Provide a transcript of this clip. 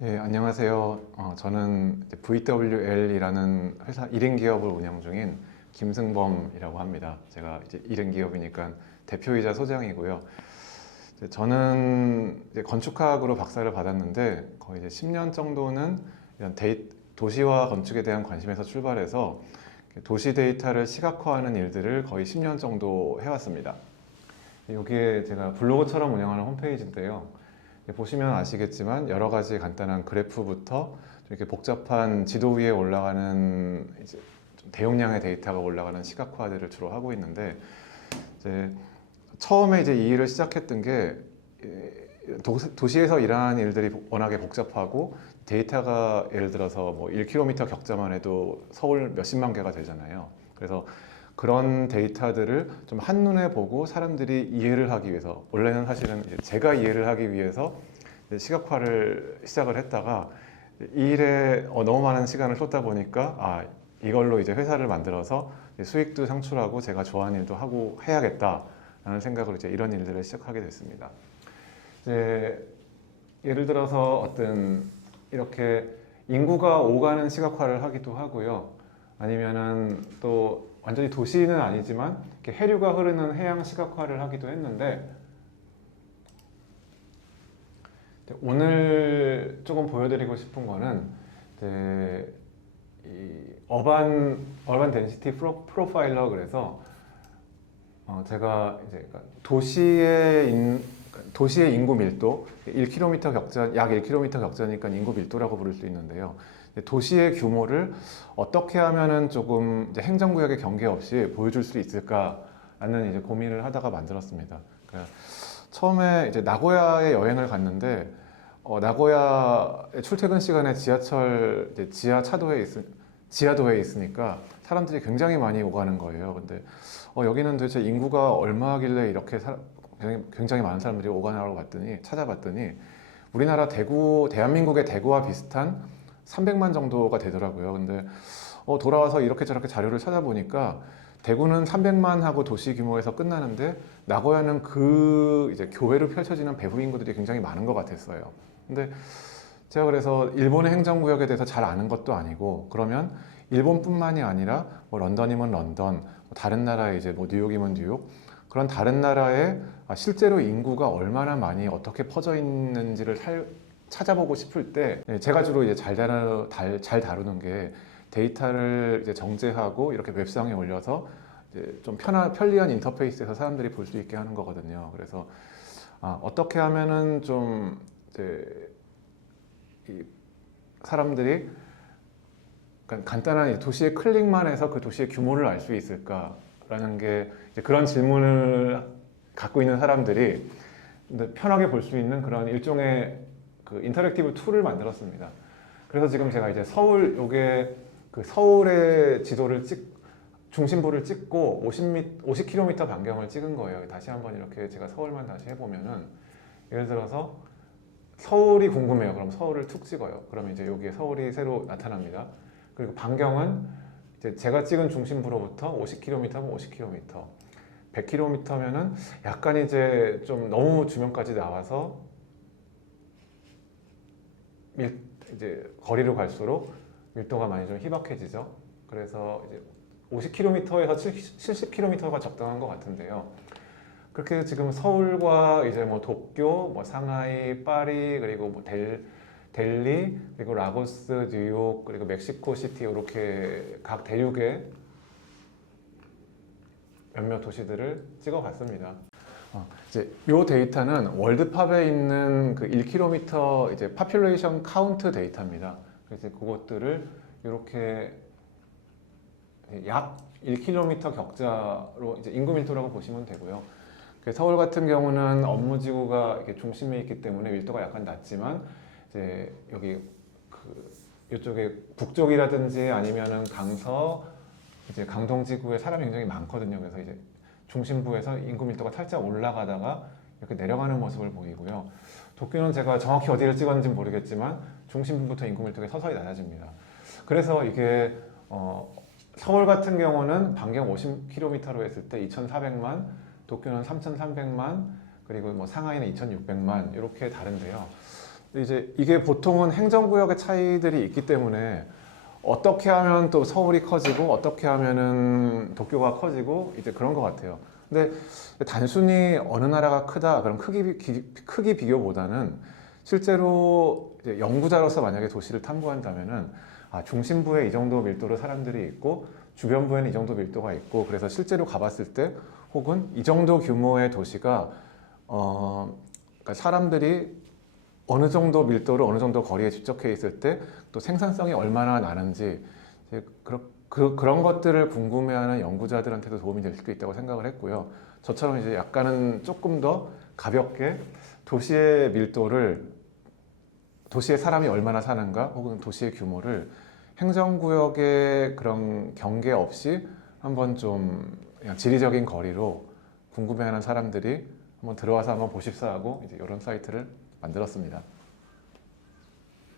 예, 안녕하세요. 저는 이제 VWL이라는 회사 1인 기업을 운영 중인 김승범이라고 합니다. 제가 이제 1인 기업이니까 대표이자 소장이고요. 저는 이제 건축학으로 박사를 받았는데 거의 이제 10년 정도는 이런 도시와 건축에 대한 관심에서 출발해서 도시 데이터를 시각화하는 일들을 거의 10년 정도 해왔습니다. 여기에 제가 블로그처럼 운영하는 홈페이지인데요. 보시면 아시겠지만 여러 가지 간단한 그래프부터 이렇게 복잡한 지도 위에 올라가는 이제 좀 대용량의 데이터가 올라가는 시각화들을 주로 하고 있는데, 이제 처음에 이제 이 일을 시작했던 게 도시에서 일하는 일들이 워낙에 복잡하고 데이터가 예를 들어서 뭐 1km 격자만 해도 서울 몇십만 개가 되잖아요. 그래서 그런 데이터들을 좀 한눈에 보고 사람들이 이해를 하기 위해서, 원래는 사실은 이제 제가 이해를 하기 위해서 이제 시각화를 시작을 했다가 이 일에 너무 많은 시간을 쏟다 보니까 이걸로 이제 회사를 만들어서 이제 수익도 창출하고 제가 좋아하는 일도 하고 해야겠다라는 생각으로 이제 이런 일들을 시작하게 됐습니다. 이제 예를 들어서 어떤 이렇게 인구가 오가는 시각화를 하기도 하고요. 아니면은 또 완전히 도시는 아니지만 이렇게 해류가 흐르는 해양 시각화를 하기도 했는데, 오늘 조금 보여드리고 싶은 거는 이제 이 어반 덴시티 프로파일러, 그래서 제가 이제 도시의 인구 밀도, 1km 격자, 약 1km 격자니까 인구 밀도라고 부를 수 있는데요. 도시의 규모를 어떻게 하면은 조금 이제 행정구역의 경계 없이 보여줄 수 있을까라는 이제 고민을 하다가 만들었습니다. 그러니까 처음에 이제 나고야에 여행을 갔는데, 나고야의 출퇴근 시간에 지하철 이제 지하도에 있으니까 사람들이 굉장히 많이 오가는 거예요. 근데 여기는 도대체 인구가 얼마길래 이렇게 굉장히 많은 사람들이 오가나라고 찾아봤더니 우리나라 대한민국의 대구와 비슷한 300만 정도가 되더라고요. 근데 돌아와서 이렇게 저렇게 자료를 찾아보니까 대구는 300만 하고 도시 규모에서 끝나는데 나고야는 그 이제 교외로 펼쳐지는 배후 인구들이 굉장히 많은 것 같았어요. 근데 제가 그래서 일본의 행정구역에 대해서 잘 아는 것도 아니고, 그러면 일본뿐만이 아니라 뭐 런던이면 런던, 뭐 다른 나라에 이제 뭐 뉴욕이면 뉴욕, 그런 다른 나라에 실제로 인구가 얼마나 많이 어떻게 퍼져 있는지를 찾아보고 싶을 때, 제가 주로 이제 잘 다루는 게 데이터를 이제 정제하고 이렇게 웹상에 올려서 이제 좀 편리한 인터페이스에서 사람들이 볼 수 있게 하는 거거든요. 그래서 어떻게 하면은 좀 이제 이 사람들이 간단한 도시의 클릭만 해서 그 도시의 규모를 알 수 있을까라는 게 이제 그런 질문을 갖고 있는 사람들이 편하게 볼 수 있는 그런 일종의 그 인터랙티브 툴을 만들었습니다. 그래서 지금 제가 이제 서울의 지도를 중심부를 찍고 50km 반경을 찍은 거예요. 다시 한번 이렇게 제가 서울만 다시 해보면은, 예를 들어서 서울이 궁금해요. 그럼 서울을 툭 찍어요. 그러면 이제 여기에 서울이 새로 나타납니다. 그리고 반경은 이제 제가 찍은 중심부로부터 50km면 50km, 100km면은 약간 이제 좀 너무 주변까지 나와서 이제 거리로 갈수록 밀도가 많이 좀 희박해지죠. 그래서 이제 50km에서 70km가 적당한 것 같은데요. 그렇게 지금 서울과 이제 뭐 도쿄, 뭐 상하이, 파리, 그리고 뭐 델리, 그리고 라고스, 뉴욕, 그리고 멕시코 시티, 이렇게 각 대륙의 몇몇 도시들을 찍어봤습니다. 이제 이 데이터는 월드팝에 있는 그 1km 이제 파퓰레이션 카운트 데이터입니다. 그래서 그것들을 이렇게 약 1km 격자로 이제 인구 밀도라고 보시면 되고요. 서울 같은 경우는 업무지구가 이렇게 중심에 있기 때문에 밀도가 약간 낮지만, 이제 여기 이쪽에 북쪽이라든지 아니면은 이제 강동지구에 사람이 굉장히 많거든요. 그래서 이제 중심부에서 인구 밀도가 살짝 올라가다가 이렇게 내려가는 모습을 보이고요. 도쿄는 제가 정확히 어디를 찍었는지 모르겠지만 중심부부터 인구 밀도가 서서히 낮아집니다. 그래서 이게 서울 같은 경우는 반경 50km로 했을 때 2,400만, 도쿄는 3,300만, 그리고 뭐 상하이는 2,600만 이렇게 다른데요. 근데 이제 이게 보통은 행정구역의 차이들이 있기 때문에 어떻게 하면 또 서울이 커지고 어떻게 하면은 도쿄가 커지고 이제 그런 것 같아요. 근데 단순히 어느 나라가 크다 그런 크기 비교보다는 실제로 이제 연구자로서 만약에 도시를 탐구한다면은 중심부에 이 정도 밀도로 사람들이 있고 주변부에는 이 정도 밀도가 있고 그래서 실제로 가봤을 때 혹은 이 정도 규모의 도시가 그러니까 사람들이 어느 정도 밀도로 어느 정도 거리에 집적해 있을 때 또 생산성이 얼마나 나는지 이제 그런 것들을 궁금해하는 연구자들한테도 도움이 될 수도 있다고 생각을 했고요. 저처럼 이제 약간은 조금 더 가볍게 도시의 밀도를 도시에 사람이 얼마나 사는가 혹은 도시의 규모를 행정구역의 그런 경계 없이 한번 좀 그냥 지리적인 거리로 궁금해하는 사람들이 한번 들어와서 한번 보십사 하고 이제 이런 사이트를 만들었습니다.